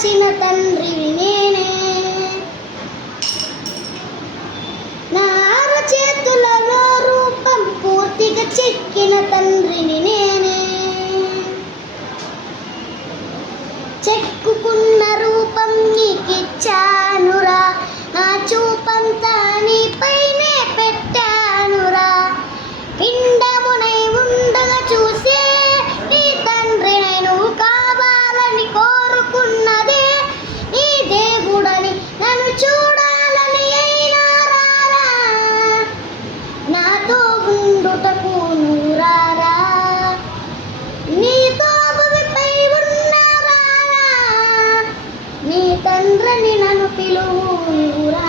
కాచిన తండ్రివి నేనే, నా చేతులలో రూపం పూర్తిగా చెక్కిన తండ్రిని నేనే, చెక్కుకున్న రూపం నీకిచ్చానురా, నా చూపంతా నీపైనే పెట్టానురా. పిండమునై ఉండగా చూసే నీ తండ్రినై నువ్వు కావాలని కోరుకున్నదే, నీ దేవుడని నన్ను చూడాలని అయినా రారా, నాతో ఉండుటకు నువ్వు రారా, నీతో భూమిపై ఉన్నారా, నీ తండ్రిని నన్ను పిలువు నువ్వు రా.